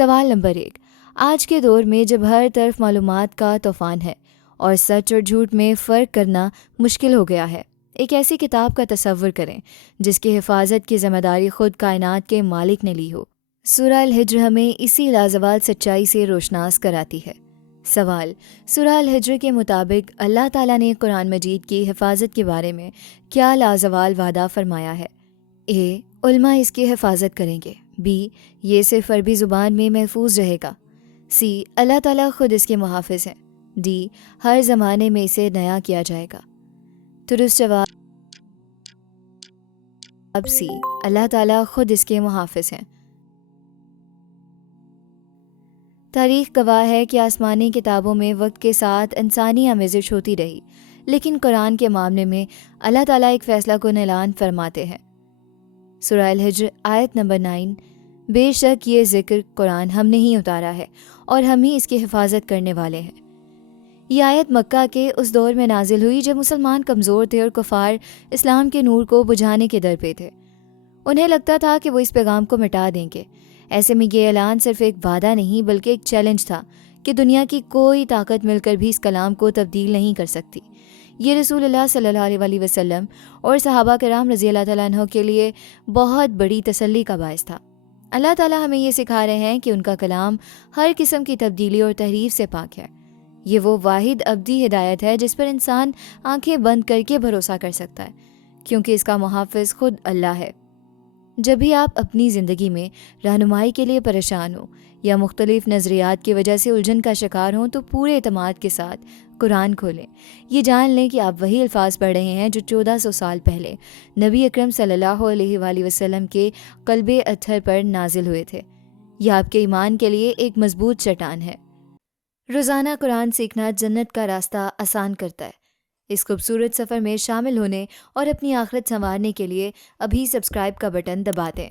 سوال نمبر 1، آج کے دور میں جب ہر طرف معلومات کا طوفان ہے اور سچ اور جھوٹ میں فرق کرنا مشکل ہو گیا ہے، ایک ایسی کتاب کا تصور کریں جس کی حفاظت کی ذمہ داری خود کائنات کے مالک نے لی ہو۔ سورہ الحجر ہمیں اسی لازوال سچائی سے روشناس کراتی ہے۔ سوال، سورہ الحجر کے مطابق اللہ تعالیٰ نے قرآن مجید کی حفاظت کے بارے میں کیا لازوال وعدہ فرمایا ہے؟ اے، علماء اس کی حفاظت کریں گے۔ بی، یہ صرف عربی زبان میں محفوظ رہے گا۔ سی، اللہ تعالیٰ خود اس کے محافظ ہیں۔ ڈی، ہر زمانے میں اسے نیا کیا جائے گا۔ درست جواب سی، اللہ تعالیٰ خود اس کے محافظ ہیں۔ تاریخ گواہ ہے کہ آسمانی کتابوں میں وقت کے ساتھ انسانی آمیزش ہوتی رہی، لیکن قرآن کے معاملے میں اللہ تعالیٰ ایک فیصلہ کن اعلان فرماتے ہیں۔ سورہ الحجر آیت نمبر 9، بے شک یہ ذکر قرآن ہم نے ہی اتارا ہے اور ہم ہی اس کی حفاظت کرنے والے ہیں۔ یہ آیت مکہ کے اس دور میں نازل ہوئی جب مسلمان کمزور تھے اور کفار اسلام کے نور کو بجھانے کے در پہ تھے۔ انہیں لگتا تھا کہ وہ اس پیغام کو مٹا دیں گے۔ ایسے میں یہ اعلان صرف ایک وعدہ نہیں بلکہ ایک چیلنج تھا کہ دنیا کی کوئی طاقت مل کر بھی اس کلام کو تبدیل نہیں کر سکتی۔ یہ رسول اللہ صلی اللہ علیہ وسلم اور صحابہ کرام رضی اللہ تعالیٰ عنہ کے لیے بہت بڑی تسلی کا باعث تھا۔ اللہ تعالیٰ ہمیں یہ سکھا رہے ہیں کہ ان کا کلام ہر قسم کی تبدیلی اور تحریف سے پاک ہے۔ یہ وہ واحد ابدی ہدایت ہے جس پر انسان آنکھیں بند کر کے بھروسہ کر سکتا ہے، کیونکہ اس کا محافظ خود اللہ ہے۔ جب بھی آپ اپنی زندگی میں رہنمائی کے لیے پریشان ہوں یا مختلف نظریات کی وجہ سے الجھن کا شکار ہوں تو پورے اعتماد کے ساتھ قرآن کھولیں۔ یہ جان لیں کہ آپ وہی الفاظ پڑھ رہے ہیں جو 1400 سال پہلے نبی اکرم صلی اللہ علیہ وآلہ وسلم کے قلب اطہر پر نازل ہوئے تھے۔ یہ آپ کے ایمان کے لیے ایک مضبوط چٹان ہے۔ روزانہ قرآن سیکھنا جنت کا راستہ آسان کرتا ہے۔ اس خوبصورت سفر میں شامل ہونے اور اپنی آخرت سنوارنے کے لیے ابھی سبسکرائب کا بٹن دبا دیں۔